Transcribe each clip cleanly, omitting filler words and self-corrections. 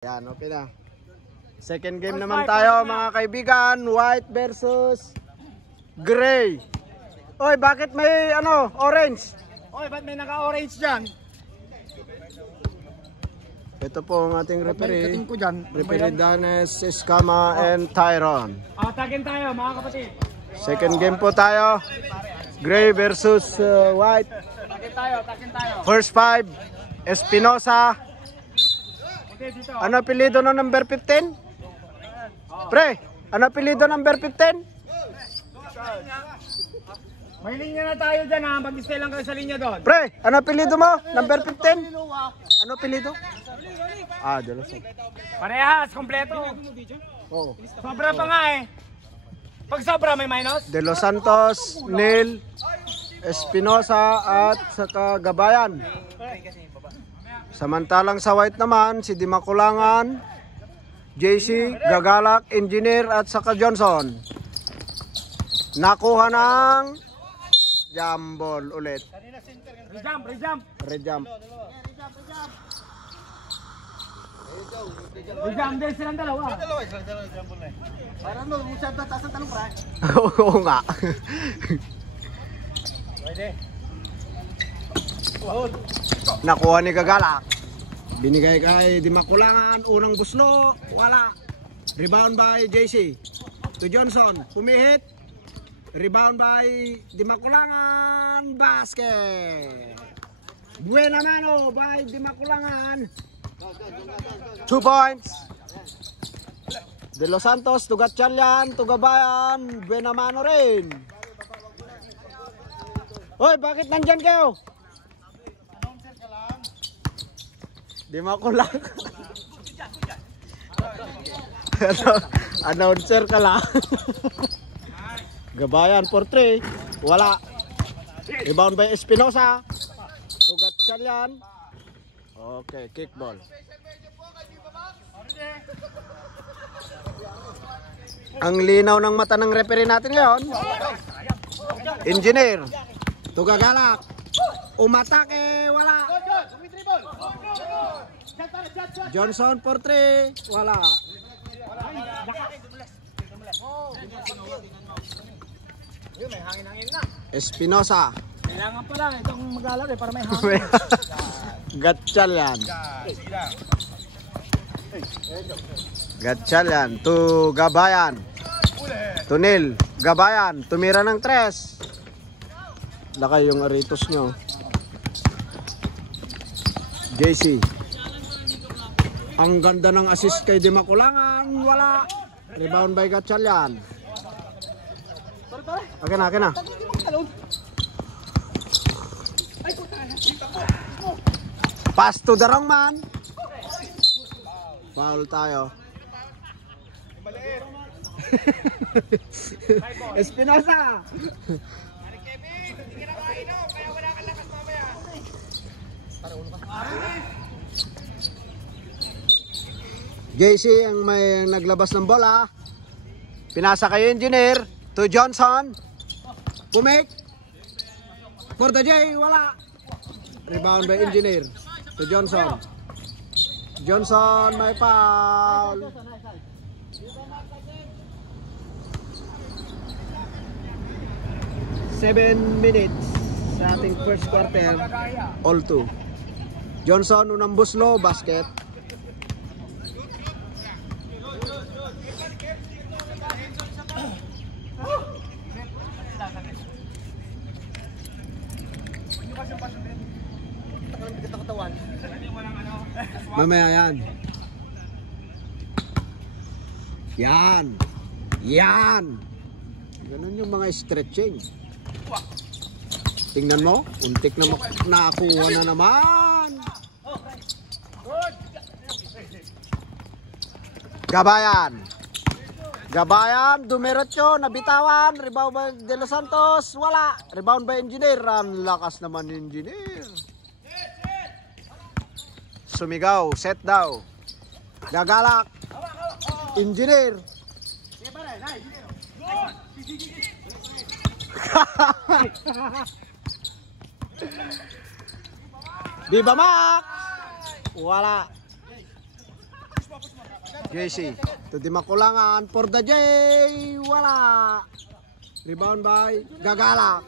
Yan, okay na. Second game naman tayo mga kaibigan. White versus gray. Oy, bakit may orange? Oy, ba't may naka-orange dyan? Ito po ang ating referee. Kating ko dyan. Referee Danes, Escama, and Tyron. Tagin tayo mga kapatid. Second game po tayo. Gray versus white. Tagin tayo. First five, Espinosa. Dito. Ano apelido ng number 15? Pre, ano apelido number 15? May linya na tayo dyan ha. Mag-stay lang kayo sa linya doon. Pre, ano apelido mo? Number 15? Ano apelido? De Los Santos. Parehas, kompleto. Oo. Sobra pa nga eh. Pag sobra may minus? De Los Santos, Neil, Espinosa at saka Gabayan. Samantalang sa white naman, si Dimakulangan, JC, Gagalak, Engineer at saka Johnson. Nakuha ng jambol ulit. Rejump. Rejump. Rejump din silang dalawa. Parang usap na taas ang talong pra. Oo nga. Pwede. Nakuha ni Gagalak. Binigay kay Dimakulangan, unang buslo, wala. Rebound by JC. To Johnson, pumihit. Rebound by Dimakulangan, basket. Buena mano by Dimakulangan. 2 points. De Los Santos, to Gatchalian, to Gabayan, buena mano rin. Hoy, bakit nandyan kayo? Dimakulangan. Announcer ka lang. Gabayan for 3. Wala. Rebound by Espinosa. Sugat siya yan. Okay, kickball. Ang linaw ng mata ng referee natin ngayon. Engineer. Tugagalak. Umatake. Wala. Johnson for 3. Wala. May hangin na. Espinosa. Kailangan pa lang itong mag-alag eh para may hangin. Gatchalian. Gatchalian to Gabayan. To Neil. Gabayan. Tumira ng 3. Lakay yung aritos nyo. JC. Ang ganda ng assist kay Dimakulangan. Wala. Rebound by Gatchalian. Akin na. Pass to the wrong man. Foul tayo. Espinosa. JC ang may naglabas ng bola. Pinasa kay Engineer to Johnson. Pumake. For the J, wala. Rebound by Engineer to Johnson. Johnson may foul. Seven minutes sa ating first quarter. All 2. Johnson unang buslo, basket. Mamaya yan. Ganun yung mga stretching. Tingnan mo, untik na nakakuha na naman. Gabayan, dumiretso, nabitawan. Rebound by De Los Santos, wala. Rebound by Engineer. Ang lakas naman Engineer. Sumigaw, set daw. Gagalak. Engineer. Viva Max! Wala. JC. To di makulangan for the J. Wala. Rebound by Gagalak.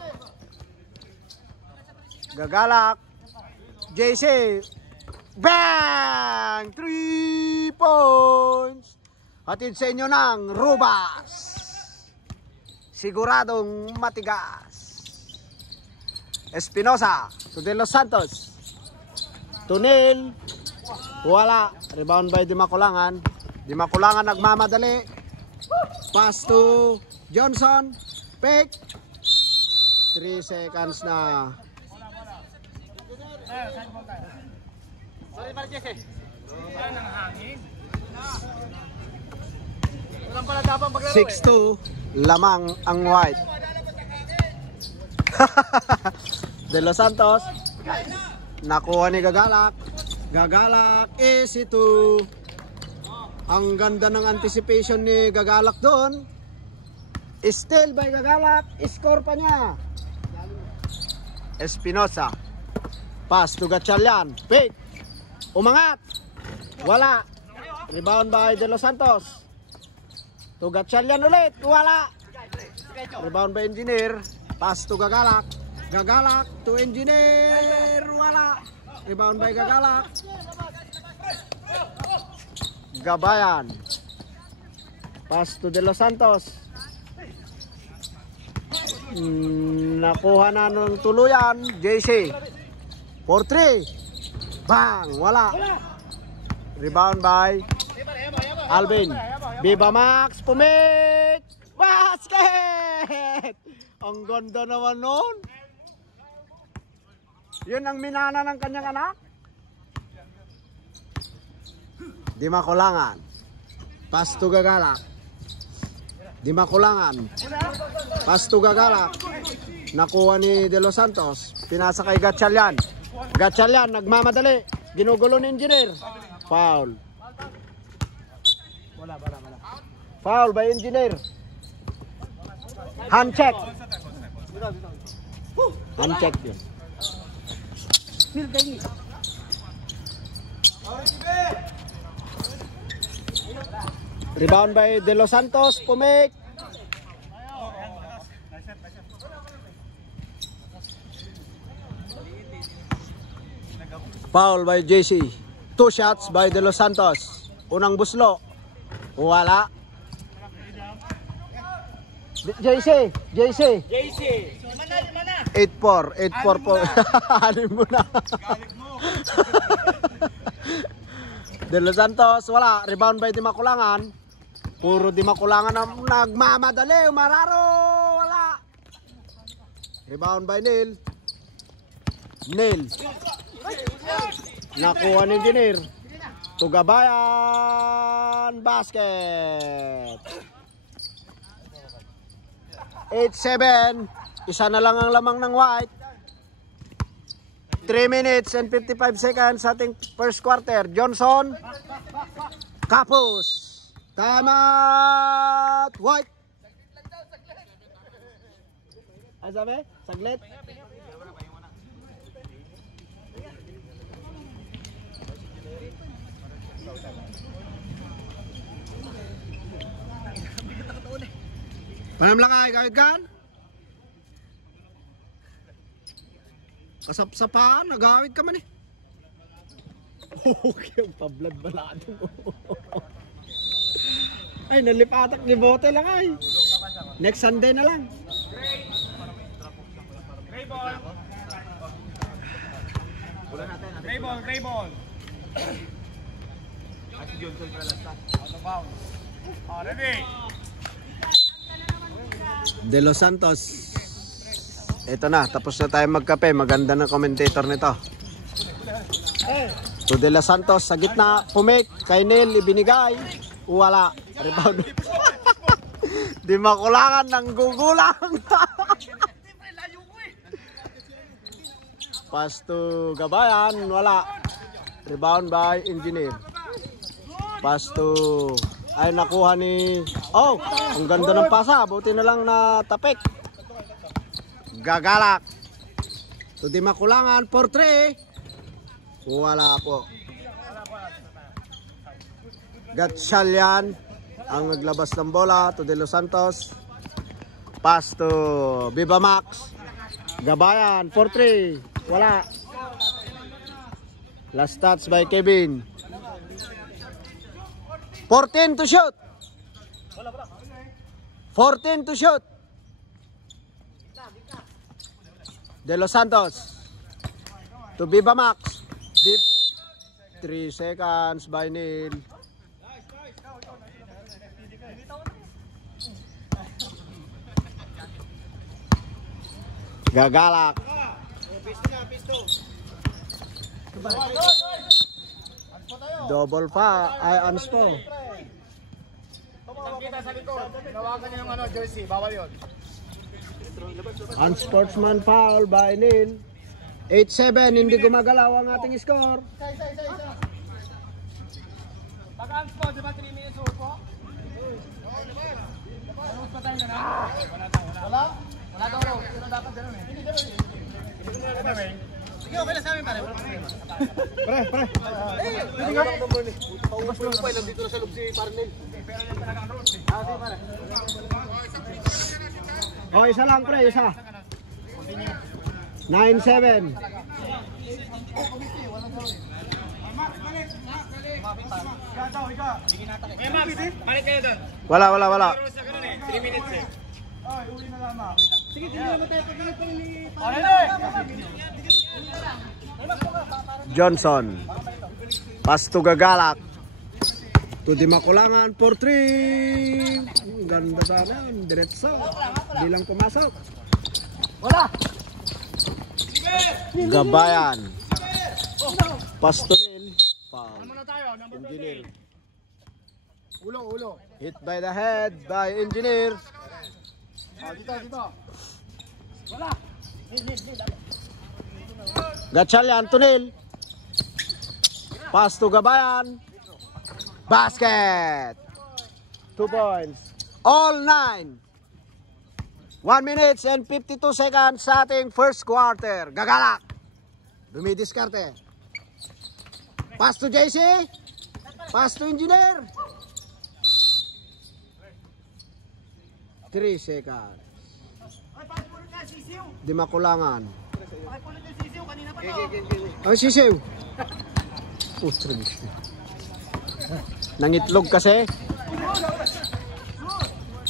Gagalak. JC. Bang! 3 points. Hatid sa inyo ng Rubas. Siguradong matigas. Espinosa. To De Los Santos. Tunil. Wala. Rebound by Di Makulangan. Di Makulangan nagmamadali. Pass to Johnson. Pick. 3 seconds na. Sorry, Marquez. Yan ang hangin. Walang pala dapat maglaro 6-2. Lamang ang white. De Los Santos. Nakuha ni Gagalak. Gagalak easy to. Ang ganda ng anticipation ni Gagalak doon. Still by Gagalak. Score pa niya. Espinosa. Pass to Gatchalian. Pick. Umangat. Wala. Rebound by De Los Santos. To Gatchalian ulit. Wala. Rebound by Engineer. Pass to Gagalak. Gagalak to Engineer. Wala. Rebound by Gagalak. Gabayan. Pass to De Los Santos. Nakuha na ng tuluyan. JC. 4-3. Bang. Wala. Rebound by Alvin. Viva Max. Pumik. Basket. Ang ganda naman nun. Yun ang minana ng kanyang anak. Di Makulangan. Pass to Gagalak. Di Makulangan. Pass to Gagalak. Nakuha ni De Los Santos. Pinasa kay Gatchalian. Gatchalian nagmamadali. Ginugulo ni Engineer. Foul. Foul by Engineer. Hand check. Hand check yun. Rebound by De Los Santos. Pumik. Foul by JC. 2 shots by De Los Santos. Unang buslo. Wala. JC. 8-4. 8-4 po. Halim mo na. De Los Santos. Wala. Rebound by Di Makulangan. Puro Di Makulangan na nagmamadali. Umararo. Wala. Rebound by Neil. Nakuha ni Engineer. Tugabayan. Basket. 8-7. Isa na lang ang lamang ng white. 3 minutes and 55 seconds sa ating first quarter. Johnson. Kapos. Time out. White. Ano sabi? Saglit. Panam lang ay gawid kan? Kasapsapaan, nagawid ka man eh. Okay, ang pablad balado mo. Ay, nalipatak ni bote lang ay. Next Sunday na lang. Gray ball. Ready? De Los Santos. Ito na, tapos na tayo magkape. Maganda na commentator nito. To De Los Santos sa gitna. Pumik. Kay Neil ibinigay. Wala. Rebound. Di Makulangan ng gugulang. Pass to Gabayan. Wala. Rebound by Engineer. Pass to... Ay, nakuha ni... Oh, ang ganda ng pasa. Buti na lang na tapik. Gagalak. To Di Makulangan. 4-3. Wala po. Gatchalian ang naglabas ng bola to De Los Santos. Pass to Viva Max. Gabayan, 4-3. Wala. Last touch by Kevin. 14 to shoot. 14 to shoot. De Los Santos to Viva Max. Deep. 3 seconds by Neil. Gagalak. Double pa. Ay, anspo. Kita sa likod. Tinawagan niya yung jersey. Bawal yun. Unsportsman foul by Neil. 8-7. Hindi gumagalaw ang ating score. Pag-anspo, di ba 3 minutes po? Ano pa tayo na? Wala? Wala daw. Pero dapat gano'n eh. Sige, okay na sa amin pare. Pre. Hindi nga. Paubas mo pa. Nandito na sa loob si Parnel. Pero yan talaga ang rules eh. Sige pare. Oh, isa lang pre, isa. 9-7. May Max, balik kayo doon. Wala. Rules na gano'n eh. 3 minutes eh. Ay, uli na lang ma. Sige, tingnan mo tayo. Pag-ingat pa rin ni... Johnson. Pass to Gagalak. To Di Makulangan for 3. Ganda sana. Diretso. Di lang pumasok. Wala! Gabayan. Pass to Neil. Foul. Muna tayo, number 20. Engineer. Ulo. Hit by the head by Engineer. Dito. Wala! Gatchalian to Neil. Pass to Gabayan. Basket. 2 points. All 9. 1 minute and 52 seconds sa ating first quarter. Gagalak. Dumidiskarte. Pass to JC. Pass to Engineer. 3 seconds. Di Makulangan. Ang sisiw. Nangitlog kasi.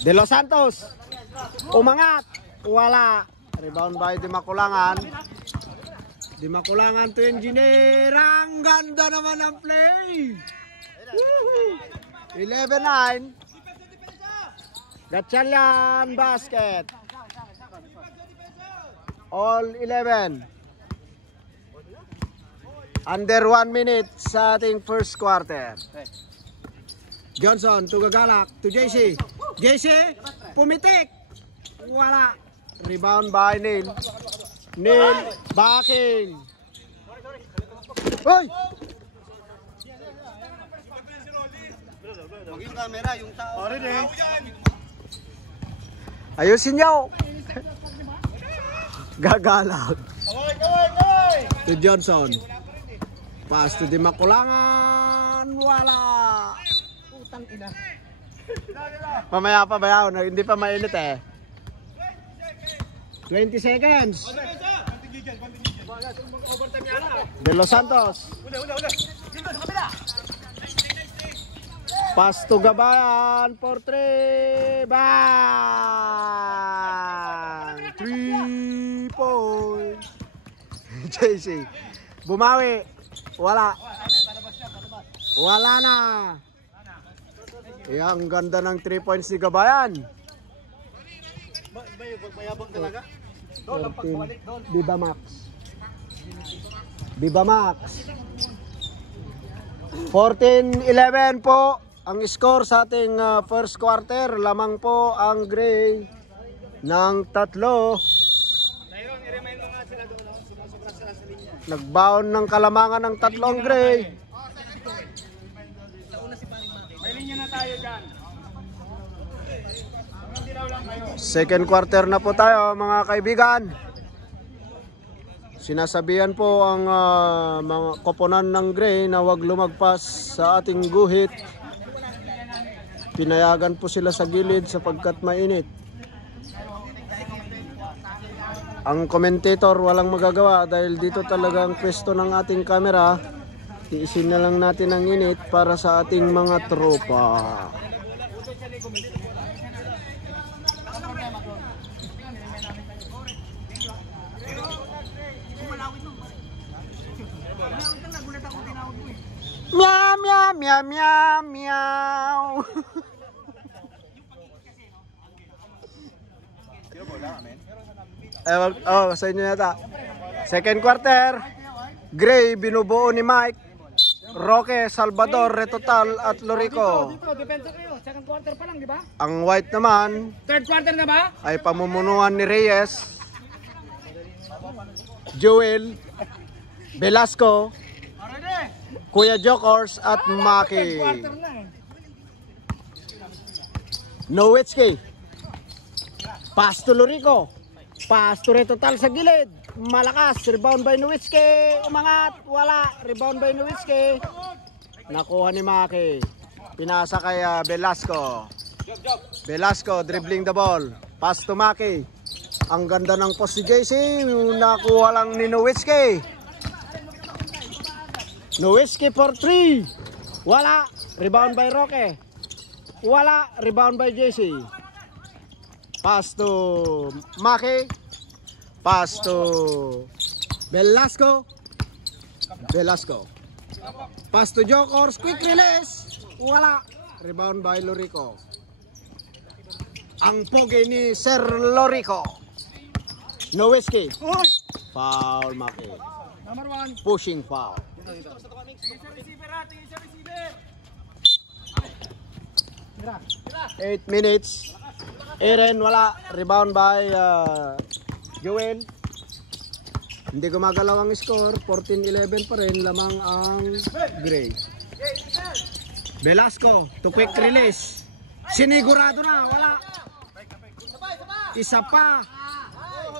De Los Santos. Umangat. Wala. Rebound by Di Makulangan. Di Makulangan to Engineer. Ang ganda naman ng play. 11-9. Gatchalian basket. All 11. Under 1 minute sa ating first quarter. Johnson to Gagalak to JC. JC pumitik. Wala. Rebound by Neil. Neil backing. Hoy! Yung camera, yung tao. Ayusin niyo. Gagalak. To Johnson. Pass to Di Makulangan. Wala. Putang ina. Mamaya pa bayaw. Hindi pa mainit eh. 20 seconds. De Los Santos. Pass to Gabayan for 3. Bang! 3 points. JC. Bumawi. Wala. Wala na. Ang ganda ng 3 points ni Gabayan. Mayabang talaga. 14. Viva Max. Viva Max. 14-11 po ang score sa ating first quarter. Lamang po ang Gray ng 3. Nagbaon ng kalamangan ng 3 ang Gray. May linya na tayo dyan. Second quarter na po tayo mga kaibigan. Sinasabihan po ang mga koponan ng Gray na huwag lumagpas sa ating guhit Pinayagan po sila sa gilid sapagkat mainit. Ang commentator walang magagawa dahil dito talaga ang pwesto ng ating camera. Tiisin na lang natin ang init para sa ating mga tropa. Meow, meow, meow, meow, meow. Sa inyo yata. Second quarter, Gray binubuo ni Mike, Roque, Salvador, Retotal at Lorico. Dito, depensa kayo. Second quarter pa lang, di ba? Ang white naman Third quarter na ba? ay pamumunuan ni Reyes, Joel, Velasco, Kuya Jokers at Maki. Quarter na eh. Nowitzki. Pass to Lorico. Pass to Retotal sa gilid. Malakas. Rebound by Nowitzki. Umangat. Wala. Rebound by Nowitzki. Nakuha ni Maki. Pinasa kay Velasco. Velasco dribbling the ball. Pass to Maki. Ang ganda ng post si JC. Nakuha lang ni Nowitzki. Nowitzki for 3. Wala. Rebound by Roque. Wala. Rebound by JC. Pass to Maki. Pass to Velasco. Velasco. Pass to Jokers. Quick release. Wala. Rebound by Lorico. Ang pogi ni Sir Lorico. Nowitzki. Foul Maki. Number 1. Pushing foul. 8 minutes. Eren wala. Rebound by Joel. Hindi gumagalaw ang score. 14-11 pa rin. Lamang ang Gray. Velasco to quick release. Sinigurado na. Wala. Isa pa.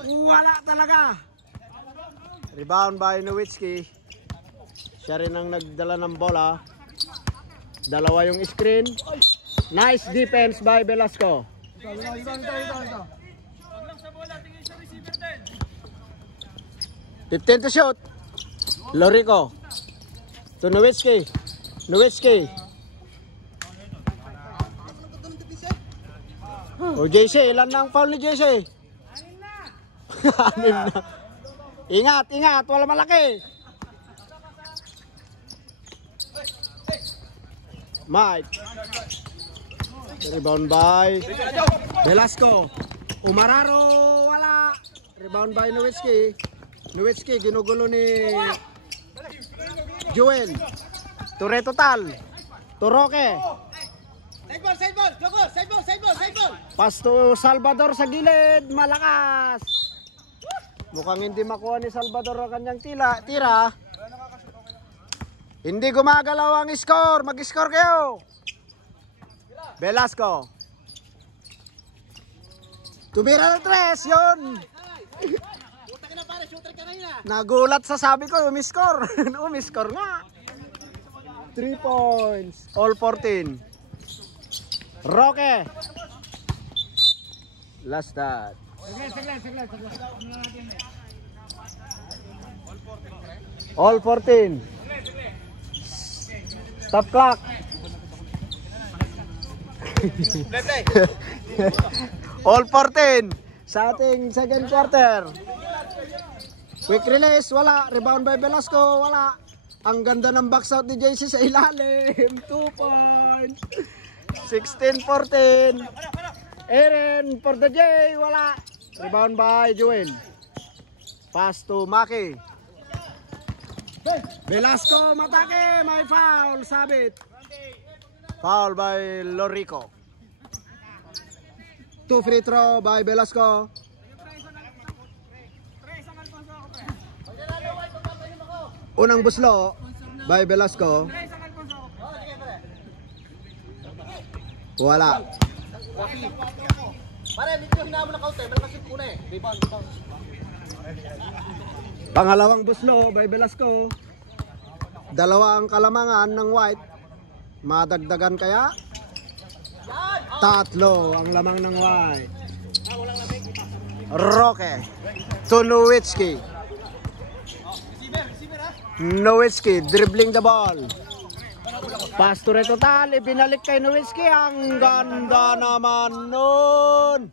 Wala talaga. Rebound by Nowitzki. Siya rin ang nagdala ng bola. Dalawa yung screen. Nice defense by Velasco. 15 to shoot. Lorico to Nowitzki. Nowitzki. O JC, ilan na ang foul ni JC? 6 na. Ingat, ingat, wala malaki. Mike. Rebound by Velasco. Umararo, wala. Rebound by Nowitzki. Nowitzki, ginugulo ni Joel. To Retotal. To Roque. Side ball, Joko, side ball. Pass to Salvador sa gilid. Malakas. Mukhang hindi makuha ni Salvador ang kanyang tira. Hindi gumagalaw ang score. Mag-score kayo. Velasco. Tumira ng 3. Yun. Nagulat sa sabi ko. Umiscore. Umiscore nga. 3 points. All 14. Roque. Last that. Saglit. All 14. Stop clock. All 14 sa ating second quarter. Quick release, wala. Rebound by Velasco, wala. Ang ganda ng box out ni JC sa ilalim. 2 points. 16-14. Eren for the J, wala. Rebound by Joel. Pass to Maki. Velasco matake, may foul, sabit. Foul by Lorico. 2 free throw by Velasco. Unang buslo by Velasco. Wala. Pare, medyo hinamo na counter, malakas ko na eh. Rebound. Pangalawang buslo by Velasco. Dalawa ang kalamangan ng white. Madagdagan kaya? Tatlo ang lamang ng white. Roque to Nowitzki. Nowitzki dribbling the ball. Pass to Retotal, ibinalik kay Nowitzki. Ang ganda naman nun.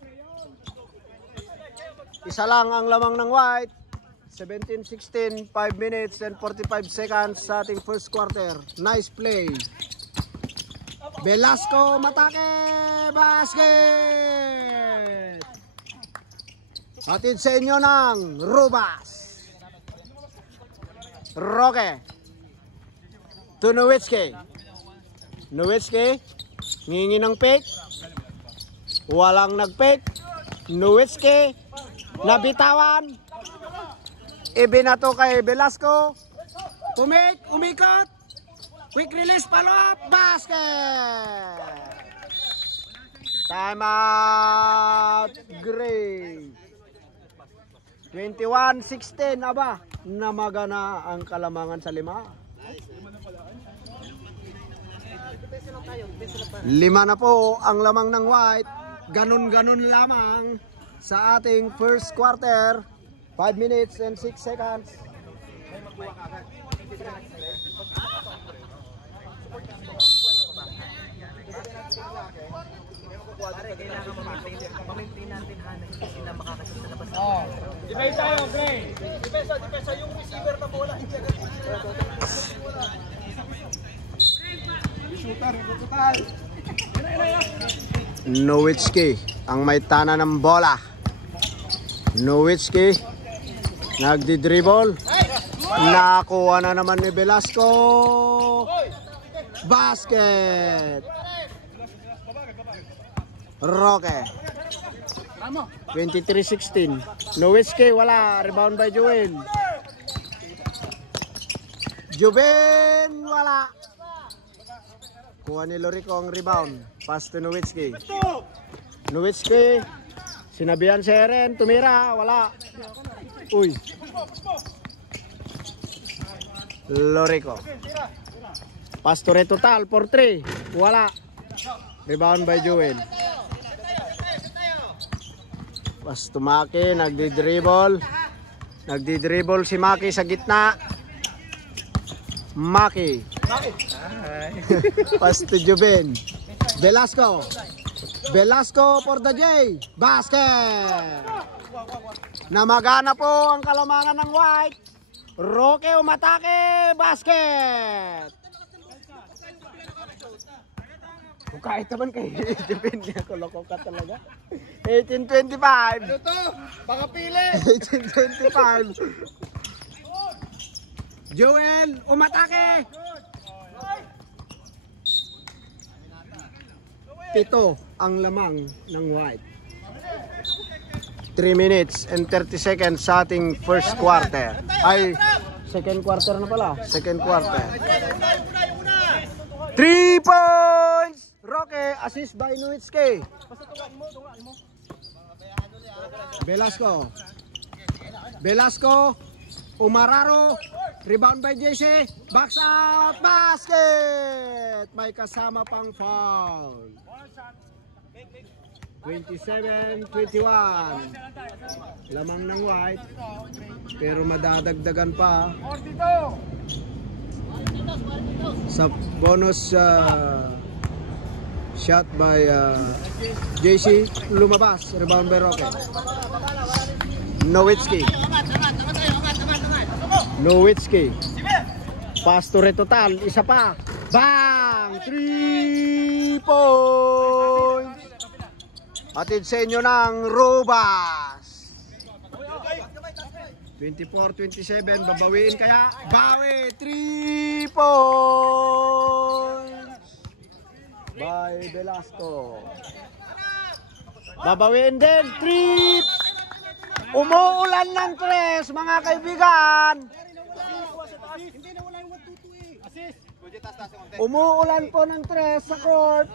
Isa lang ang lamang ng white. 17-16, 5 minutes and 45 seconds sa ating first quarter. Nice play. Velasco matake, basket. Hatid sa inyo ng Rubas. Roque to Nowitzki. Nowitzki ngingi ng pick. Walang nag-pick. Nowitzki nabitawan. Ibinato kay Velasco. Umikot. Quick release, follow up, basket. Time out. Great. 21-16, aba. Namagana ang kalamangan sa 5. 5 na po ang lamang ng white. Ganun-ganun lamang sa ating first quarter. 5 minutes and 6 seconds. Depende tayo, Gray. Depensa yung receiver na bola. Shooter, total. Nowitzki ang may tana ng bola. Nowitzki nagdi-dribble. Nakuha na naman ni Velasco. Basket. Roque. 23-16. Nowitzki wala. Rebound by Joel. Juben wala. Kuha ni Lorico ang rebound. Pass to Nowitzki. Nowitzki. Sinabihan si Eren. Tumira. Wala. Uy. Lorico. Pass to Retotal for 3. Wala. Rebound by Joel. Pass to Maki. Nagdi-dribble. Nagdi-dribble si Maki sa gitna. Maki. Pass to Juben. Velasco. Velasco for the J. Basket. Namagana po ang kalamangan ng white. Roque umatake. Basket. Kung kahit naman kayo, depende ako, loko ka talaga. 18-25. Ano to? Baka pili. 18-25. Joel, umatake. 7 ang lamang ng white. 3 minutes and 30 seconds sa ating first quarter. Ay, second quarter na pala. Second quarter. 3 points! Roque, assist by Nowitzki. Velasco. Velasco. Umararo. Rebound by JC. Box out. Basket. May kasama pang foul. 27-21. Lamang ng white. Pero madadagdagan pa. Sa bonus shot by JC. Lumabas. Rebound by Roque. Nowitzki. Nowitzki. Pass to Retotal. Isa pa. Bang! 3 points. Atid sa inyo ng Rubas. 24-27. Babawiin kaya? Bawi! 3 points. By Velasco. Babawiin din. 3. Umuulan ng 3, mga kaibigan. Umuulan po ng 3 sa court.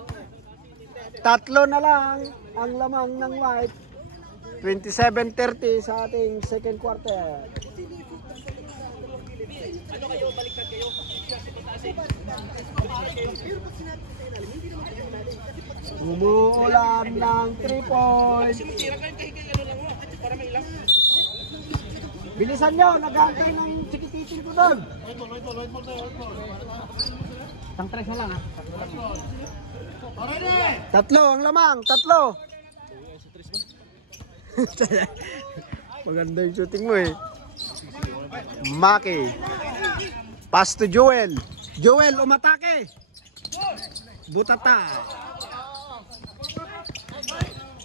3 na lang ang lamang ng white. 27-30 sa ating second quarter. Umuulan ng 3 points. Bilisan nyo, nag-aantay ng chikititin ko doon. Isang tres na lang ha. Tatlo ang lamang, tatlo. Maganda yung shooting mo eh. Maki. Pass to Joel. Joel, umatake. Butata.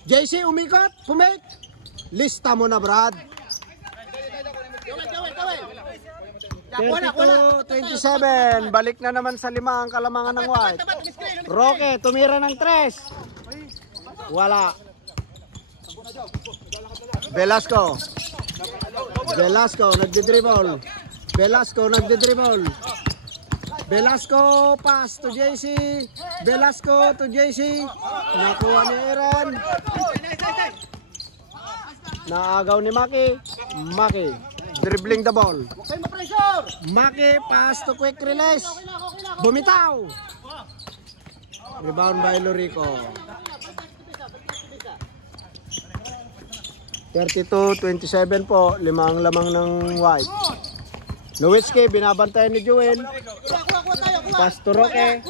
JC, umikot. Pumik. Lista mo na, Brad. 32-27. Balik na naman sa 5 ang kalamangan ng white. Roque, tumira ng 3. Wala. Velasco. Velasco, nagdidribble. Velasco, nagdidribble. Velasco, pass to JC. Velasco to JC. Nakuha ni Aaron. Naagaw ni Maki. Maki, dribbling the ball. Maki, pass to quick release. Bumitaw. Rebound by Lorico. 32-27 po. 5 ang lamang ng white. Nowitzki, binabantayan ni Joel. Pass to Roque.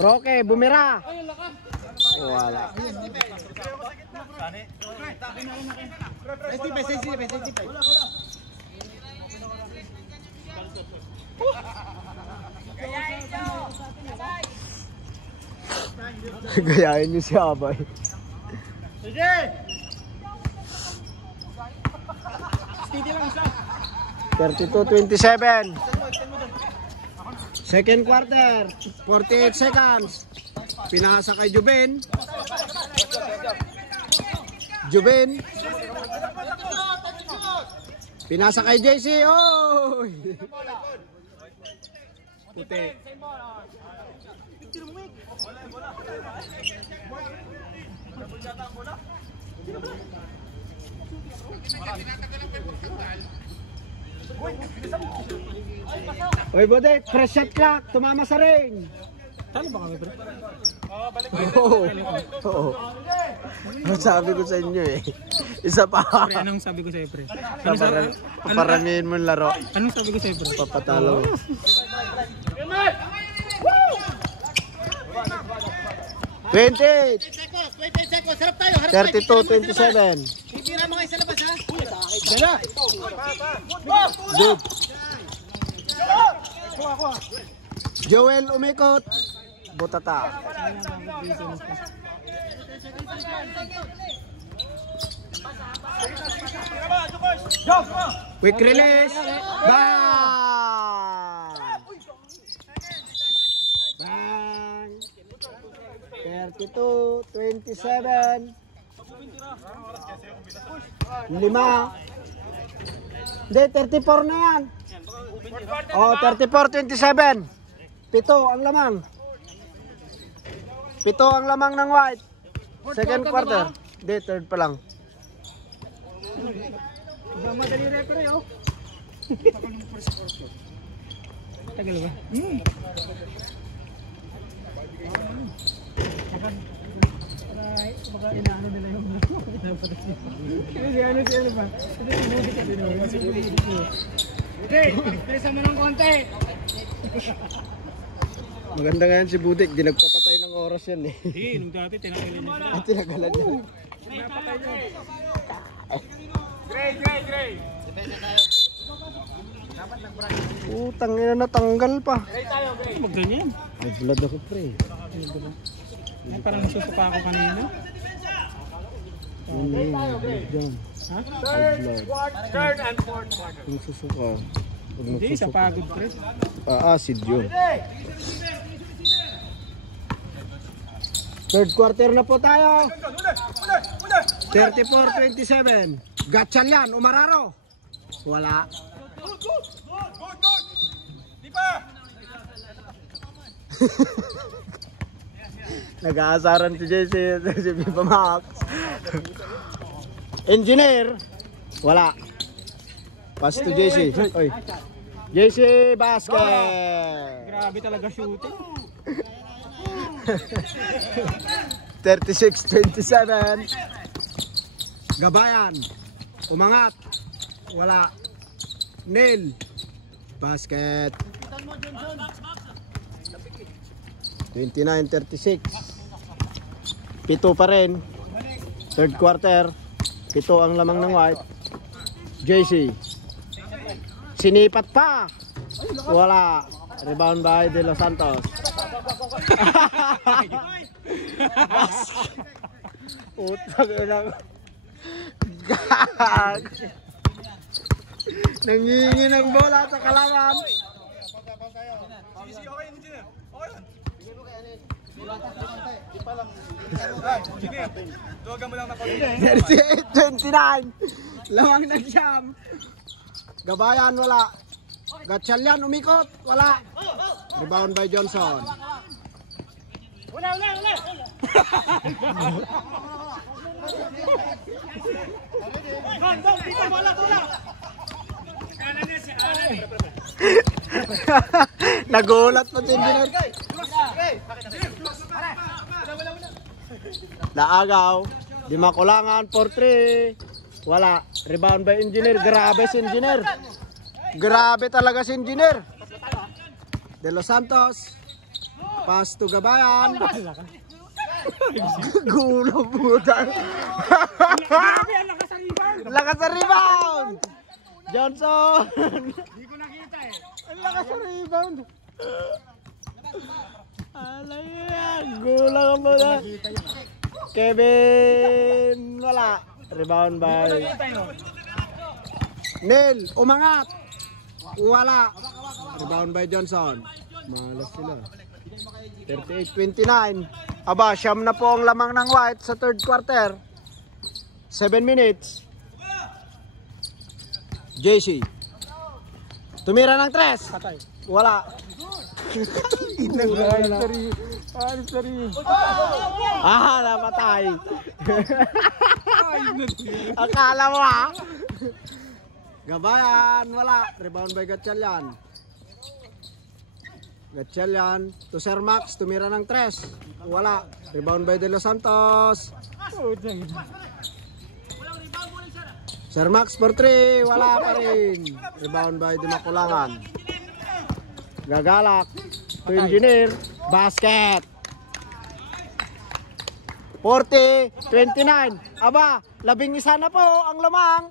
Roque, bumira. Wala. Gayahin niyo si Abay. Sige! Steady lang isa. 32-27. Second quarter, 48 seconds. Pinasa kay Juben. Juben. Pinasa kay JC. Oy! Puti. Oy, Bodek, fresh shot clock. Tumama sa ring. Talo ba kami, bro? Oo. Sabi ko sa inyo eh. Isa pa. Pre, anong sabi ko sa'yo, pre? Paparamihin mo yung laro. Anong sabi ko sa'yo, pre? Papatalo. 28. 32-27. Tira mo kayo sa labas, ha? Good. Joel umikot. Butata. Quick release. Bang! Bang! 32-27. 5. Hindi, 34 na yan. Oh, 34-27. 7 ang lamang. 7 ang lamang ng white. Second quarter. Hindi, third pa lang. Madali referee, oh. Tagal ba? Baka inaano nila yung ano ba? Okay, express mo ng konti. Maganda nga yan si Budik. Di nagpapatay ng oras yan eh. Nung dati tinagalan niya. At tinagalan yan. Gray. Putang ina, natanggal pa. Magganyan. May blood ako pre. Ay, parang nasusuka ako kanina. Diyan. Ha? Third and fourth quarter. Yung susuka. Pag Hindi, sa nagsusuka. pagod, pre. Acid yun. Third quarter na po tayo. 34-27. Gatchalian, Umararo. Wala. Good. Di pa. Nag-aasaran si JC, si Viva Max. Engineer. Wala. Pass to JC. Oy. JC basket. Grabe talaga shooting. 36-27. Gabayan. Umangat. Wala. Nil. Basket. 29-36. Pito pa rin. Third quarter. Pito ang lamang ng white. JC. Sinipat pa. Wala. Rebound by De Los Santos. Utang ilang. Gag. Nangingi ng bola sa kalaban. 38-29. Lamang nag-jam. Gabayan wala. Gatchalian umikot, wala. Rebound by Johnson. Wala. Nagulat pa si Engineer. Naagaw. Di makulangan 4-3. Wala. Rebound by Engineer. Grabe si Engineer. Grabe talaga si Engineer. De Los Santos. Pass to Gabayan. Gulo puta. Lakas sa rebound. Johnson. Hindi ko nakita eh. Lakas sa rebound. Alay yan. Gulo mo na. Kevin. Wala. Rebound by Nel. Umangat. Wala. Rebound by Johnson. Malas sila. 38-29. Aba, siyam na po ang lamang ng white sa third quarter. 7 minutes. JC. Tumira ng 3. Wala. Napatay. Akala mo ha? Gabayan, wala. Rebound by Gatchalian. Gatchalian to Sir Max, tumira ng 3. Wala. Rebound by De Los Santos. Sir Max for 3. Wala pa rin. Rebound by De Makulangan. Gagalak to Engineer. Basket. 40-29. Aba, 11 na po ang lamang.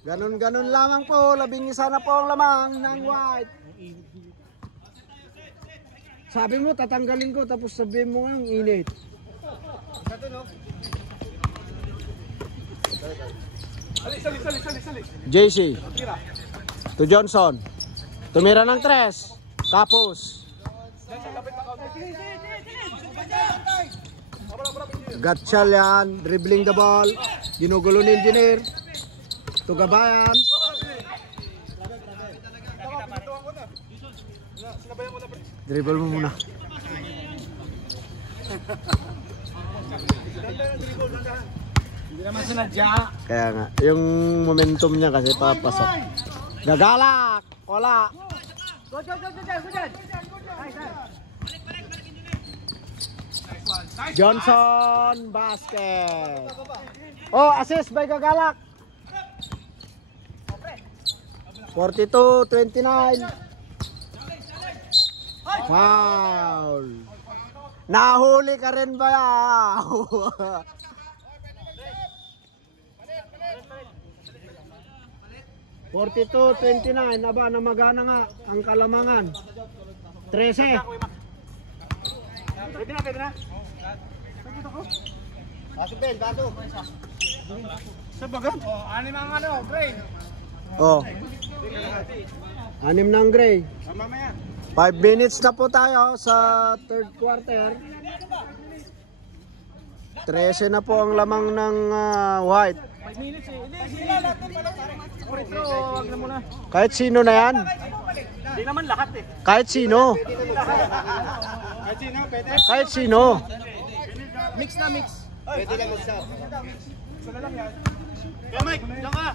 Ganon lamang po, 11 na po ang lamang ng white. Sabi mo, tatanggalin ko, tapos sabihin mo ngayong init. JC. To Johnson. Tumira ng 3. Tapos. Gatchalian, dribbling the ball. Ginugulo ni Engineer. To Gabayan. Dribble mo muna. Hindi naman sinadya. Kaya nga, yung momentum niya kasi papasok. Gagalak! Wala! Go. Johnson, basket. Oh, assist by Gagalak. 42-29. Foul. Nahuli ka rin ba yaw? 42-29. Aba, namagana nga ang kalamangan. 13. Pwede na. Baso, Ben, baso. Sa bagat. Oh, anim ang brain. Oh. 6 ng gray. Mamaya. 5 minutes na po tayo sa third quarter. 13 na po ang lamang ng white. 5 minutes eh. Sila natin pala. Pero wag na muna. Kahit sino na yan. Hindi naman lahat eh. Kahit sino. Kahit sino. Mix na mix. Pwede lang mag-stop. Kaya Mike, lang ka.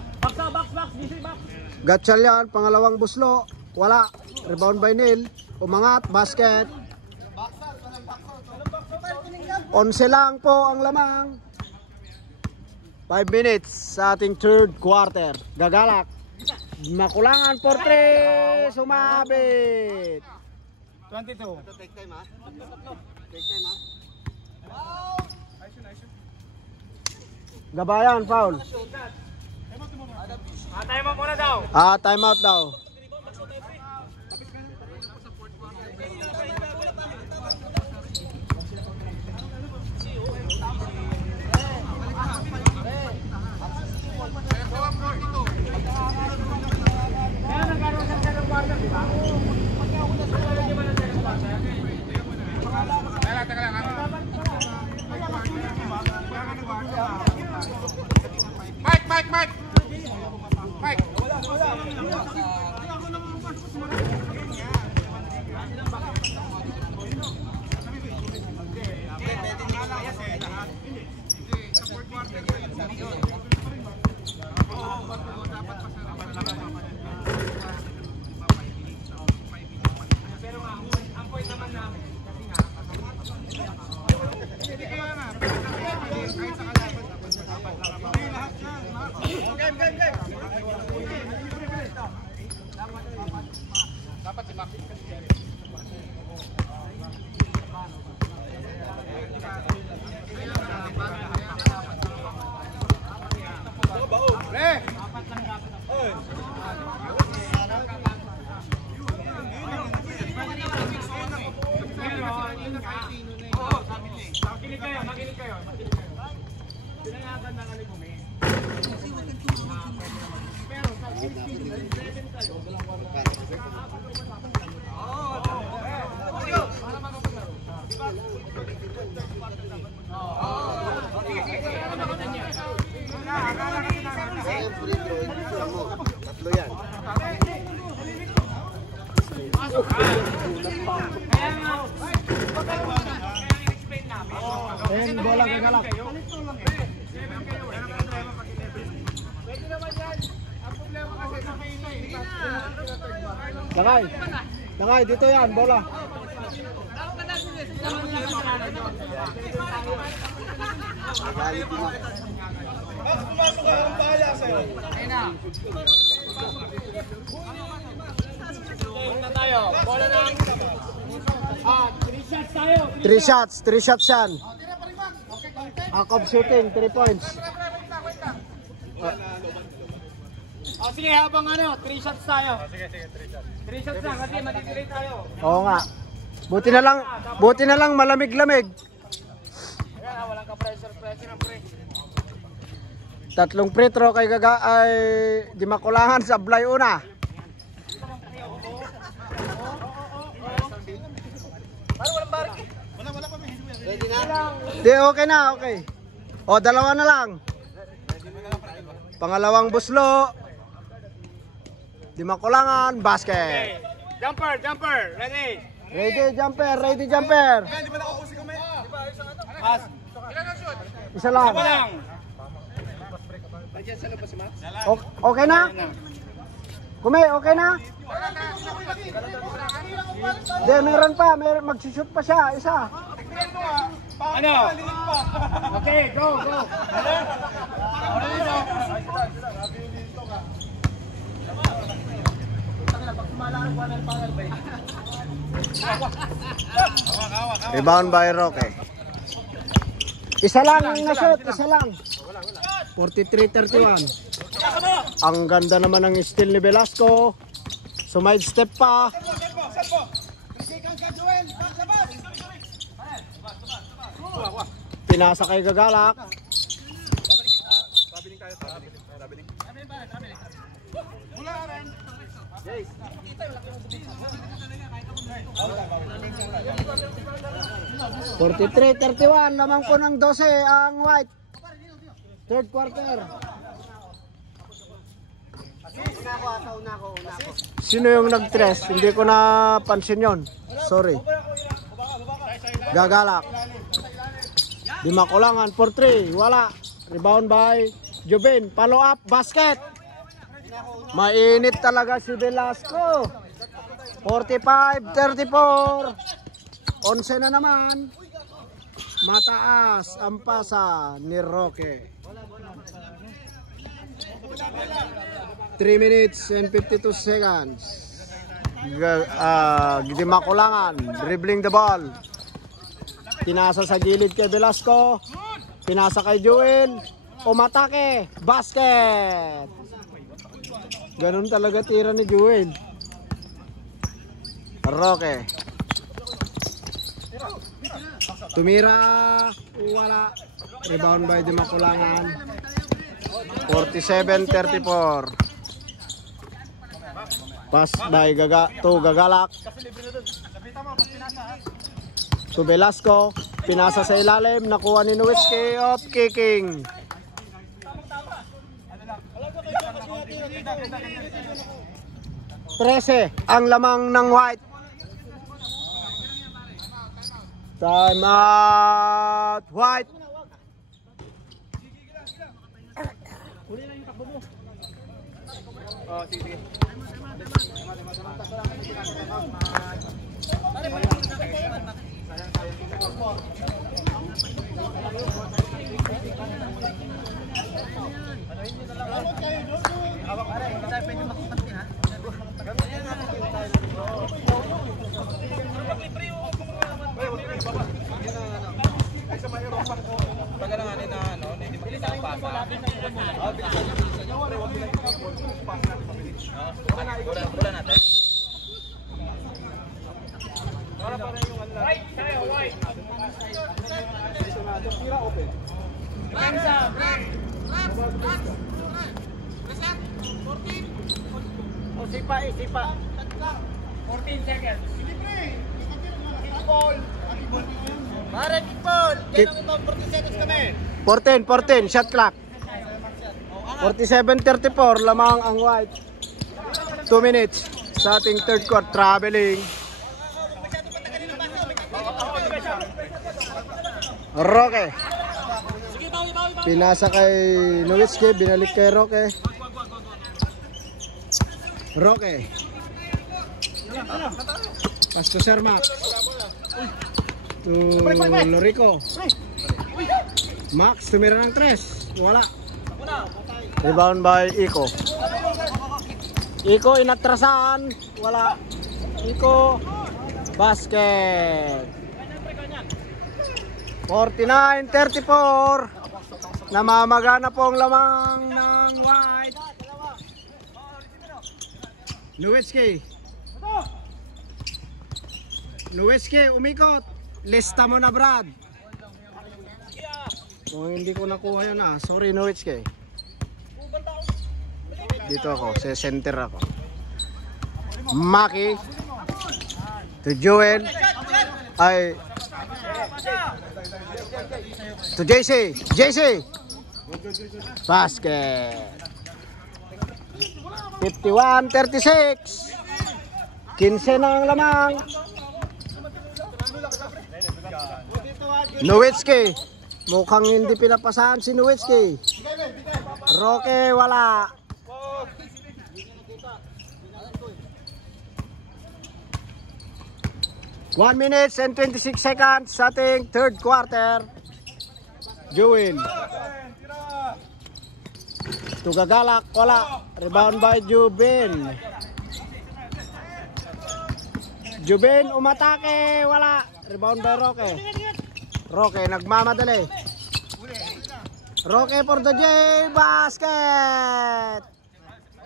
Box. DC box. Gatchalian, pangalawang buslo. Wala. Rebound by Neil. Umangat, basket. 11 lang po ang lamang. 5 minutes sa ating third quarter. Gagalak. Makulangan for 3. Sumabit. 22. Take time ha. Gabayan, foul. Time out muna daw. Time out daw. Mike. Makinig kayo. Pinayagan na kami bumi. Pero sa 15-11 tayo. Tatlo yan. And bola gagalak. Lakay, dito yan, bola. Pumasok ka, ang bahala sa'yo. Tayo, bola na. 3 shots tayo. 3 shots yan. Akop shooting, 3 points. Sige, habang 3 shots tayo. Sige, 3 shots lang kasi matitirate tayo. Oo nga. Buti na lang malamig-lamig. Ayan, walang ka-pressure ang pre. 3 free throw kay Gaga ay di makulangan sa Blay una. Ready na? Di, okay na, okay. O, 2 na lang. Pangalawang buslo. Di makulangan, basket. Jumper, ready. Ready jumper. Di ba nakukusi kami? Pass. Ilan ang shoot? Isa lang. Isa lang. Okay na? Kume, okay na? Di, meron pa. Magsushoot pa siya, isa. Ano? Okay, go. Rebound by Roque. Isa lang na shoot, isa lang. 43-31. Ang ganda naman ng steal ni Velasco. Sumide step pa. Pinasa kay Gagalak. Forty-three, 31. Lamang po ng 12 ang White. Third quarter. Una ko. Sino yung nag-tres? Hindi ko napansin yon. Sorry. Gagalak. Di makulangan for 3. Wala. Rebound by Jubin. Follow up. Basket. Mainit talaga si Velasco. 45-34. 11 na naman. Mataas ang pasa ni Roque. 3 minutes and 52 seconds. Di makulangan. Dribbling the ball. Pinasa sa gilid kay Velasco. Pinasa kay Joel. Umatake. Basket. Ganun talaga tira ni Joel. Roque. Tumira. Wala. Rebound by Di Makulangan. 47-34. Pass by Gagalak. To Velasco. Pinasa sa ilalim. Nakuha ni Nowitzki. Off kicking. Trese ang lamang ng white. Time out. White. Oh, sige. Sipa. 14 seconds. Mare Kipol. 14 seconds kami. 14, shot clock. 47-34, lamang ang white. 2 minutes sa ating third quarter. Traveling. Roque. Pinasa kay Nowitzki, binalik kay Roque. Roque. Pass to Sir Max. To Lorico. Max, tumira ng 3. Wala. Rebound by Iko. Iko inatrasan. Wala. Iko. Basket. 49-34. Namamagana po ang lamang ng white. Nowitzki, umikot. Lista mo na, Brad. Kung hindi ko nakuha yun sorry Nowitzki. Dito ako, sa center ako. Maki. To Joel. To JC. Basket. 51-36. 15 na ang lamang. Nowitzki. Mukhang hindi pinapasahan si Nowitzki. Roque, wala. One minute and 26 seconds sa ating third quarter. Joel. Gagalak, wala. Rebound by Juben. Juben umatake, wala. Rebound by Roque. Roque nagmamadali. Roque for the J, basket.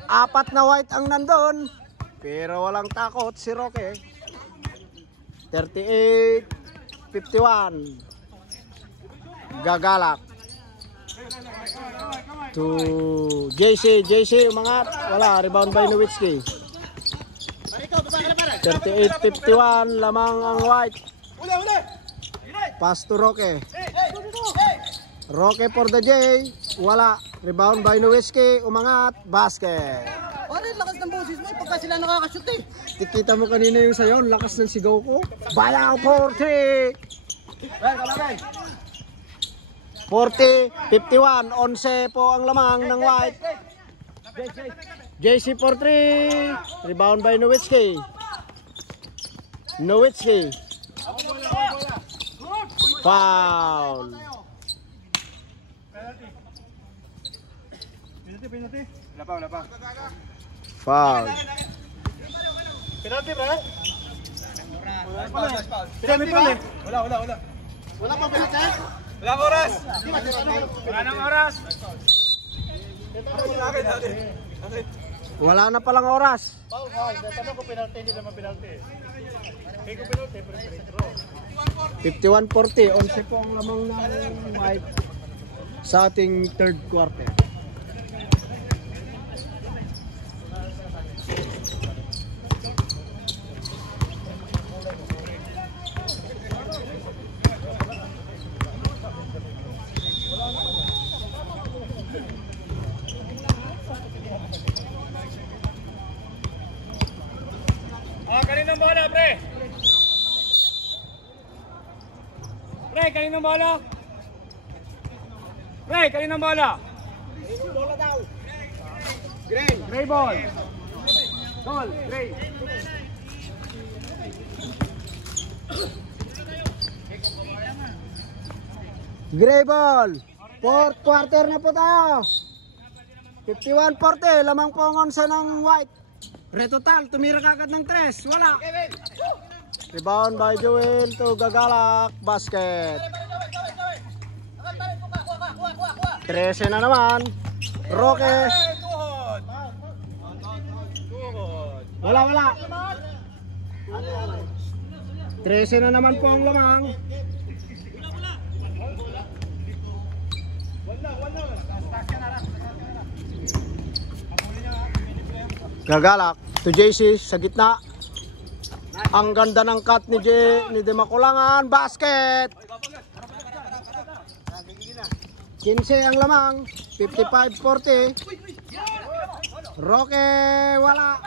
4 na white ang nandun, pero walang takot si Roque. 38-51. Gagalak. To JC umangat, wala. Rebound by Nowitzki. 38-51, lamang ang white. Pass to Roque. Roque for the J, wala. Rebound by Nowitzki, umangat, basket. Parang lakas ng boses mo pagka sila nakakashoot eh. Kita mo kanina yung sayo, lakas ng sigaw ko. Bayaw 40. 40-51, 11 po ang lamang ng white. JC for 3. Rebound by Nowitzki. Foul. Penalty. Wala pa. Foul. Penalty ba? Penalty ba? Wala. Wala pa penalty? Wala oras. Wala nang oras. Wala na palang oras. Foul. Sabi ko penalty, hindi naman penalty. Kaya ko penalty, pero free throw. 51-40. 11 po ang lamang ng White sa ating third quarter. Kaninong bola, pre? Pre, kaninong bola? Pre, kaninong bola? Bola daw. Gray ball. Ball, gray. Gray ball. Fourth quarter na po tayo. 51-40. Lamang po ang 11 ng White. Retotal, tumira kagad ng 3. Wala. Rebound by Joel to Gagalak. Basket. 13 na naman. Roque. Wala. 13 na naman po ang lamang. Gagalak to JC sa gitna. Ang ganda ng cut ni Dimakulangan. Basket. 15 ang lamang. 55-40. Roque, wala.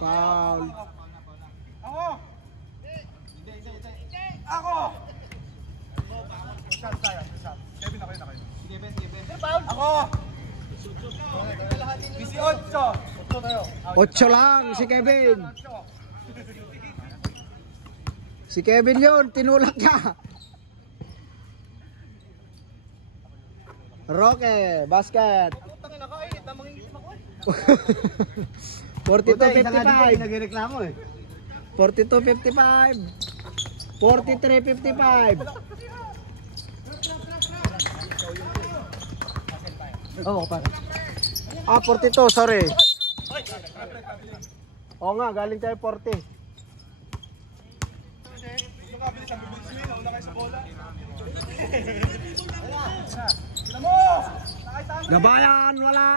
Foul. Ako! Shot tayo. Kevin na kayo. Ako! 18 lang si Kevin. Si Kevin yun, tinulak niya. Roque, basket. 42-55. Nagreklamo eh. 42-55. 43-55. Oo, pa. 42, sorry. Oo nga, galing tayo 40. Gabayan, wala.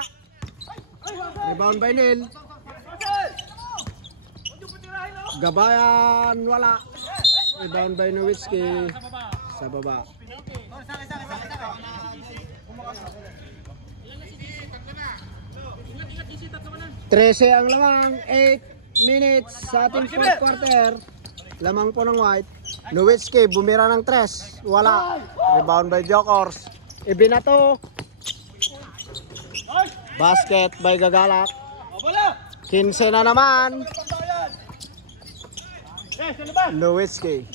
Rebound by Neil. Gabayan, wala. Rebound by Nowitzki. Sa baba. Trese ang lamang, 8 minutes sa ating fourth quarter. Lamang po ng White. Nowitzki, bumira ng 3. Wala. Rebound by Jokors. Ibinato. Basket by Gagalak. 15 na naman. Nowitzki.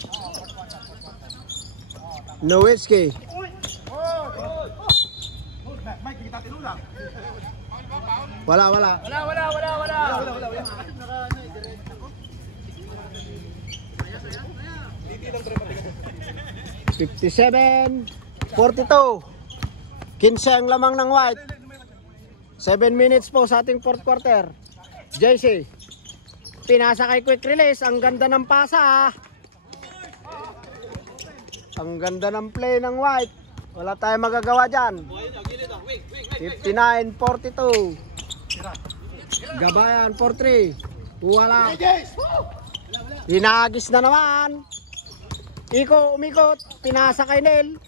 Wala. 57, 42. 15 ang lamang ng White. 7 minutes po sa ating fourth quarter. JC. Pinasa kay quick release. Ang ganda ng pasa. Ang ganda ng play ng White. Wala tayong magagawa dyan. 59-42. Gabayan 4-3. Wala. Hinagis na naman. Umikot. Pinasa kay Nel.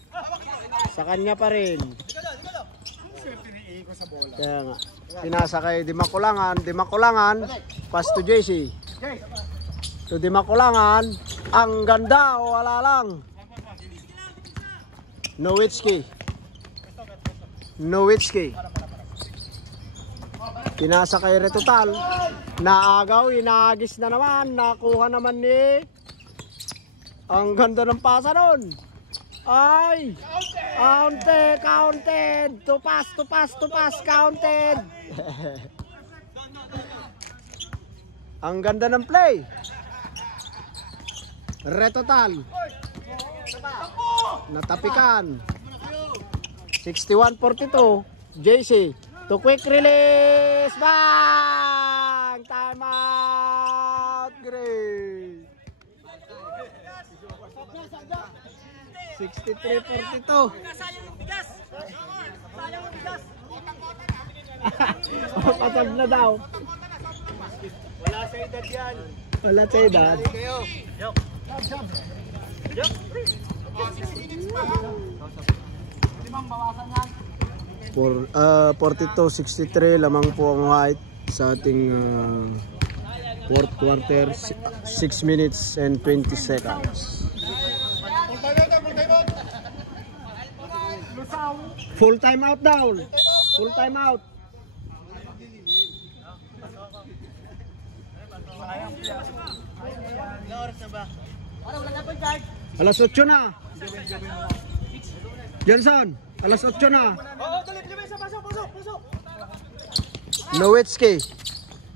Sa kanya pa rin. Kaya nga. Pinasa kay Dimakulangan. Pass to JC. To Dimakulangan. Ang ganda. Wala lang. Nowitzki. Pinasa kay Retotal. Naagaw, inagis na naman. Nakuha naman ni Ang ganda ng pasa nun. Ay! Counted! Tupas, counted! Ang ganda ng play. Retotal. Natapikan. 61-42. JC. To quick release. Bang! Time out. Great. 63-42. Patag na daw. Wala sa edad yan. Wala sa edad. 42-63 lamang po ang white sa ating fourth quarter, 6 minutes and 20 seconds. Full time out down. Full time out. Alas 8 na. Johnson, alas 8 na. Nowitzki.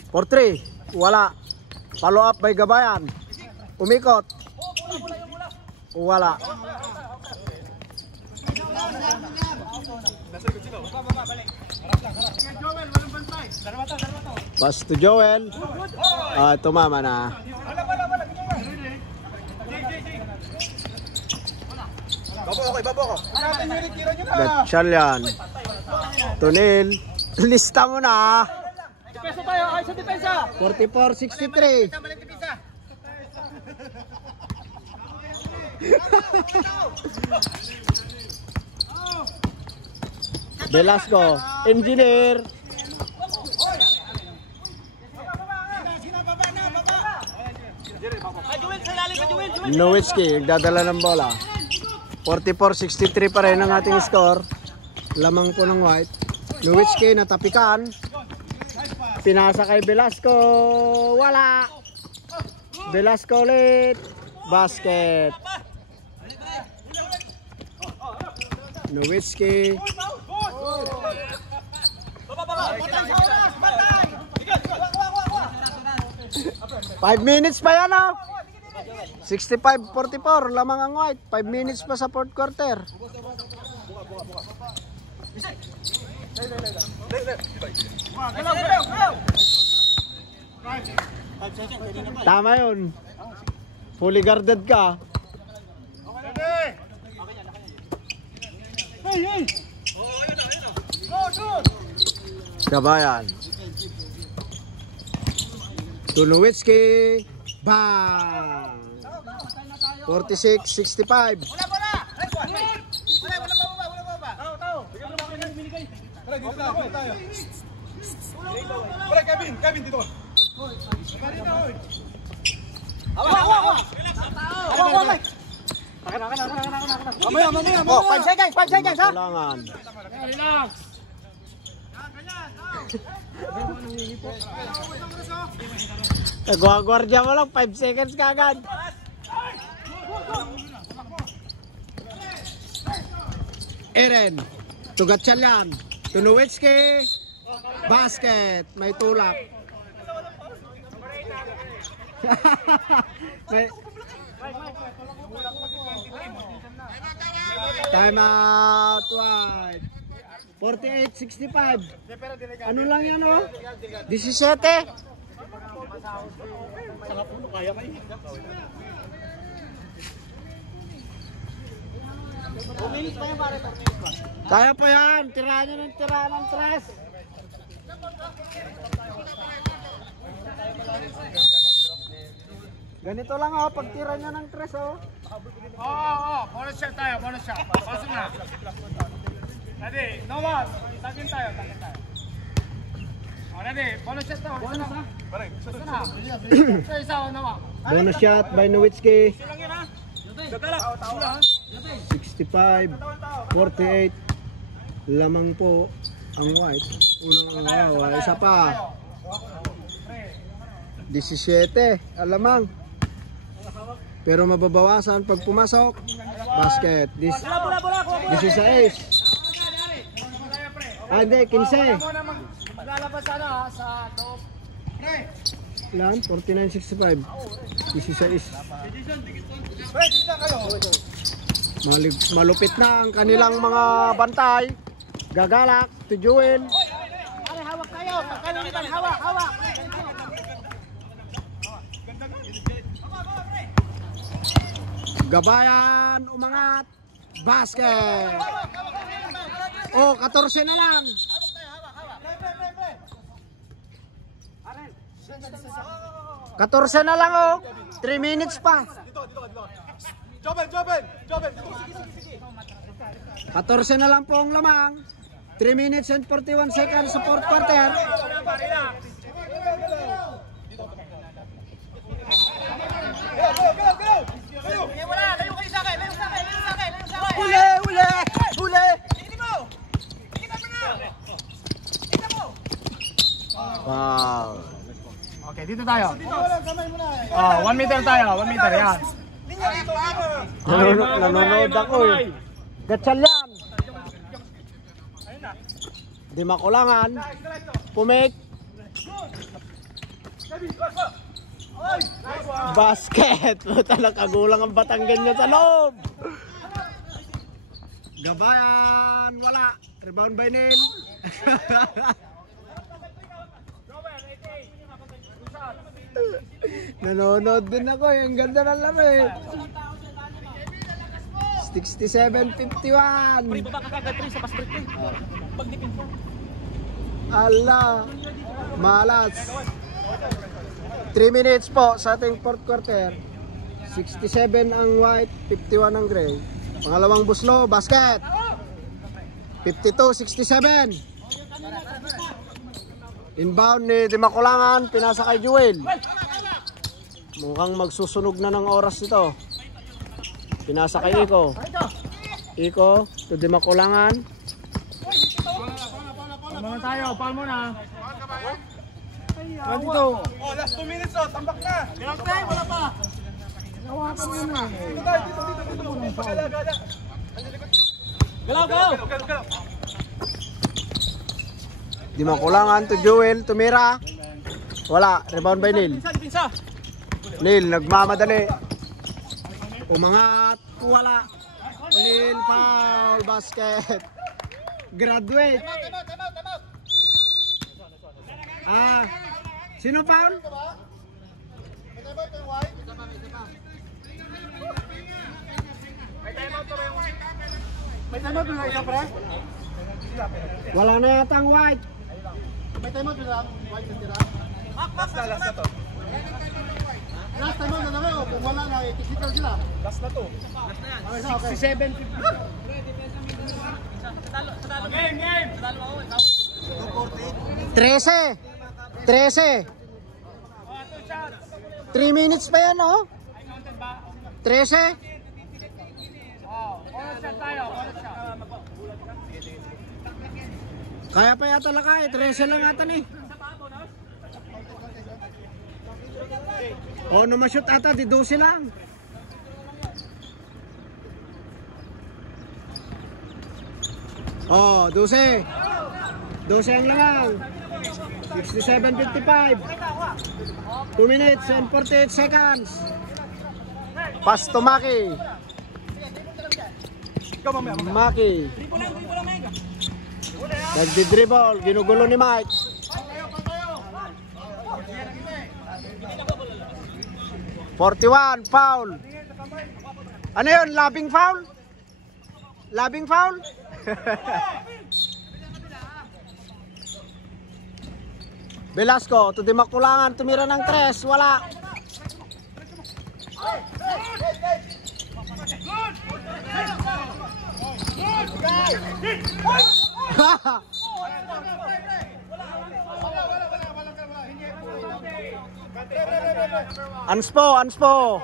For 3. Wala. Follow up by Gabayan. Umikot. Wala. Pass to Joel. Tumama na. Babo ko. Gatchalian. Tunil. Lista mo na. Peso tayo, ay sa depensa. 44-63. Velasco. Engineer. Nowitzki. Dadala ng bola. 44-63 pa rin ang ating score. Lamang po ng white. Nowitzki natapikan. Pinasa kay Velasco. Wala. Velasco ulit. Basket. Nowitzki. 5 minutes pa yan, oh. 65-44 lamang ang white. 5 minutes pa sa fourth quarter. Tama yun. Fully guarded ka. Gabayan. Tulowitzki. Bang! 46-65. Kevin dito. Oh, 5 seconds ha? Kailangan. Relax. Nagwagwardya mo lang, 5 seconds kagad. Eren, Tugatchalian, Tunowitzki, basket, may tulak. May... Time out, wide. 48-65. Ano lang yan, oh? 17. Kaya po yan. Tirahan nyo ng tirahan ng tres. Ganito lang, oh. Pag tira nyo ng tres, oh. Oo, bonus shot tayo, bonus shot. Pasok na. Ready, no one. Tagin tayo. Ready, bonus shot tayo. Bonus ha? Pasok na. Isa, nawa. Bonus shot by Nowitzki. 65-48. Lamang po ang white. Unang isa pa. 17. Alamang. pero mababawasan pag pumasok. Basket. This is a ace. Ah, hindi, 15. Maglalabas sa loob. Ilan? 49.65. This is a ace. Malupit na ang kanilang mga bantay. Gagalak to Jewel. Hawak kayo. Pagkalulitan, hawak. Gabayan, umangat. Basket. Oh, 14 na lang. 14 na lang oh. 3 minutes pa. Jobel. 14 na lang po ang lamang. 3 minutes and 41 seconds sa fourth quarter. Huli! Wow. Okay, dito tayo. 1 meter tayo, 1 meter, yan. Nanonood ako eh. Gatchal yan. Di makulangan. Pumik. Basket. Puta, kagulang ang Batanggan niya sa loob. Gabayan. Wala. Rebound by Neil. Nanonood din ako eh. Ang ganda ng laro eh. 67-51. Ala. Malas. 3 minutes po sa ating fourth quarter. 67 ang white, 51 ang gray. Pangalawang buslo, basket. 52-67. Inbound ni Dimakulangan, pinasa kay Jewel. Mukhang magsusunog na ng oras ito. Pinasa kay Iko. Iko to Dimakulangan. Paul muna. 22. Oh, last 2 minutes oh, tambak na. Wala pa. Dito tayo, dito. Pagala. Galaw. Dimakulangan to Jewel, tumira. Wala, rebound by Neil. Neil nagmamadali. Umangat, wala. Neil foul, basket. Graduate. Ah, sino foul? May timeout na isa pre? Wala na yata ang white. May timeout na lang. White na tira. Last na to. Last timeout na naman. Kung wala na, itikita sila. Last na to. Last na yan. 67. Game. 13. 3 minutes pa yan oh. 13. Kaya pa yata lakay, 13 lang ata ni. Oh, no ma-shoot ata, di 12 lang. Oh, 12. 12 ang lang. 67-55. 2 minutes and 48 seconds. Pass to Maki. Maki. Nagdi-dribble, ginugulo ni Mike. Foul. Ano yun? Labing foul? Labing foul? Velasco, to Dimakulangan, tumira ng 3, wala. Anspo.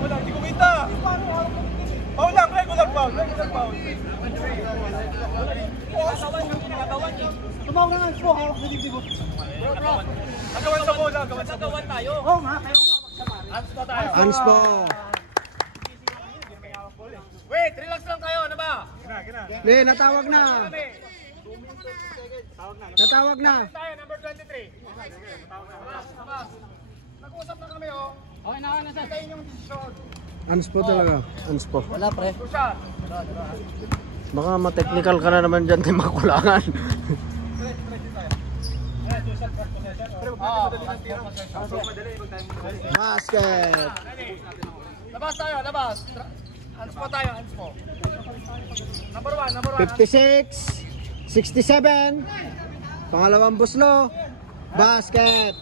Wala, hindi ko kita. Tumawag na nga po, hawak na dibdib mo. Nagawan sa bola, nagawan tayo. Oo nga, kayo nga. Ans pa tayo. Ans po. Wait, relax lang kayo, ano ba? Hindi, natawag na. Natawag na. Tayo, number 23. Nag-usap na kami, oh. Okay na, kayo yung decision. Ans po talaga. Ans po. Wala pre. Push-up. Baka ma-technical ka na naman dyan, di makulangan. Basket. Labas tayo, labas. Ans po tayo, ans po. Number 1, number 1. 56, 67, pangalawang buslo, basket.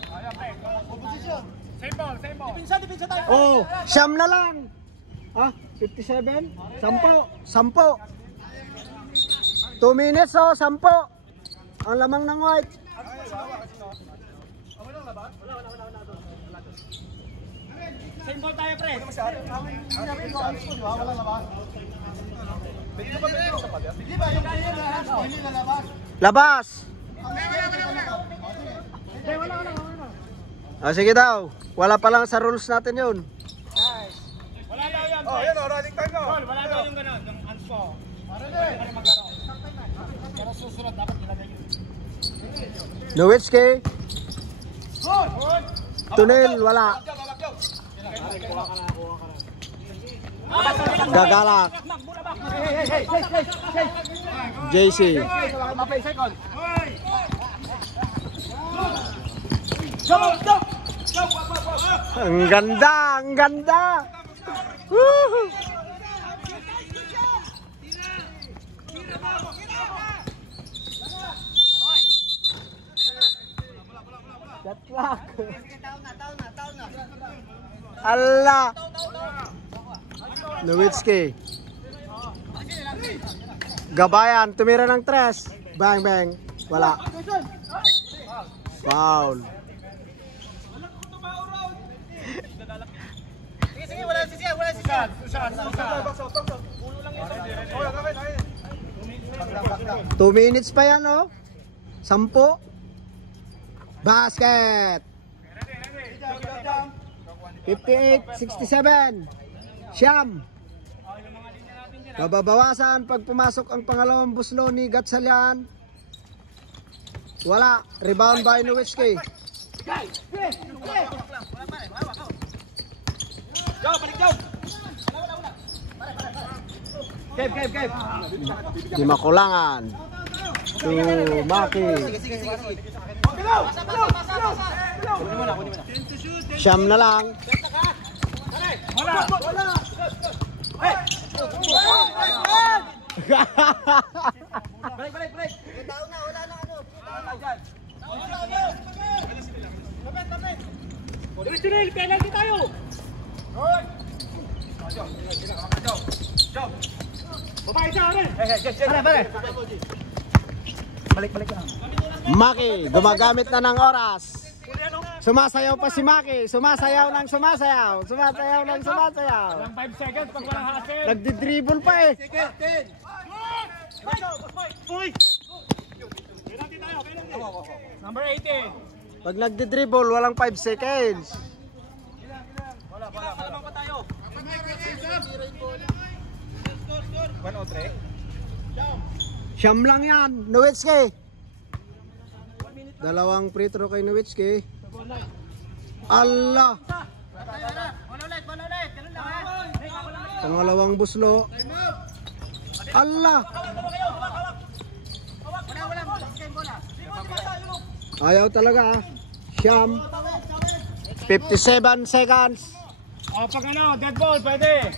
Same ball, same ball. Dipinsa tayo. Oh, siyam na lang. Ah, 57, 10. 2 minutes oh, 10. Ang lamang ng white. Same ball tayo, pre. Wala labas. Di ba yung hindi lalabas? Labas. Ah, sige daw. Wala pa lang sa rules natin yun. Wala daw yan. Oh, yan oh, running time na. Wala daw yung gano'n, yung ans po. Pero susunod, dapat ilagay yun. Nowitzki. Tunil, wala. Gagalak. JC. Ang ganda, ang ganda. Woohoo! Shot clock. Allah. Nowitzki. Gabayan, tumira ng 3. Bang, bang. Wala. Foul. Sige, wala sisiya, wala sisiya. Susan. 2 minutes pa yan, oh. 10. Basket. 58, 67. Siyam. Nababawasan pag pumasok ang pangalawang buslo ni Gatchalian. Wala. Rebound by Nowitzki. Kev. Di makulangan. To Maki. Siyam na lang. Balik. Wala na ano. Diretsunil, penalty tayo. Babae siya, amin. Pare. Balik lang. Maki, gumagamit na ng oras. Sumasayaw pa si Maki. Sumasayaw. Walang 5 seconds pag walang hassle. Nagdi-dribble pa eh. Uy! Penalty tayo, penalty. Number 18. Pag nagdi-dribble, walang 5 seconds. Kalabang pa tayo. 103. Siyam lang yan. Nowitzki. 2 free throw kay Nowitzki. Allah. Ulit. Ganun lang ha. Pangalawang buslo. Allah. Ayaw talaga ah. Siyam. 57 seconds. O, pag ano, dead ball, pwede.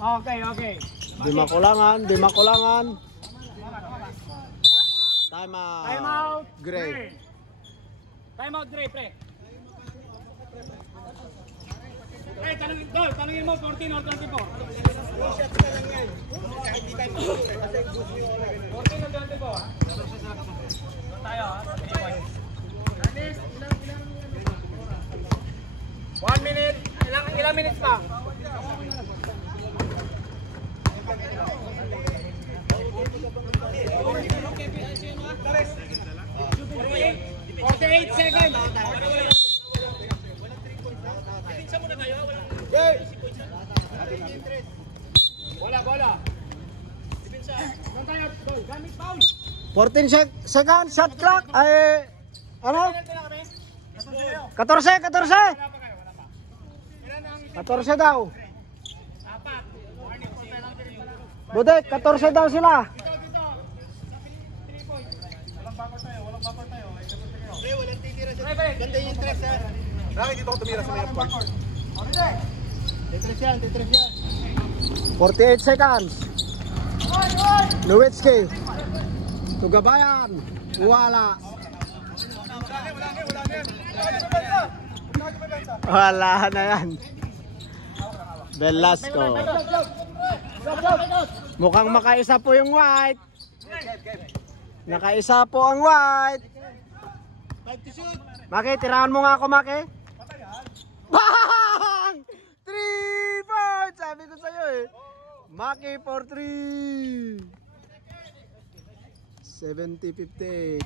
Okay. Di makulangan. Time out. Time out. Great. Time out, Dre, pre. Hey, tanungin mo, 14 or 24? 14 or 24? Tayo, ha? 3 points. 1 minute. Ilang minutes pa? Bola. 14 seconds, shot clock. Ay, ano? 14 daw. Budek, 14 daw sila. Ganda yung interest ha. Bakit dito ako tumira sa may airport? Titres yan. 48 seconds. Nowitzki. Tugabayan. Wala. Wala na yan. Velasco. Mukhang makaisa po yung white. Nakaisa po ang white. Maki, tirahan mo nga ako, Maki. Bang! 3 points! Sabi ko sa'yo eh. Maki for 3. 70-58.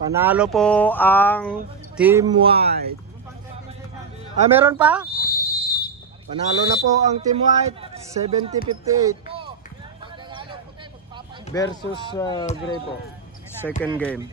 Panalo po ang Team White. Ah, meron pa? Panalo na po ang Team White. 70-58 versus Gray po. Second game.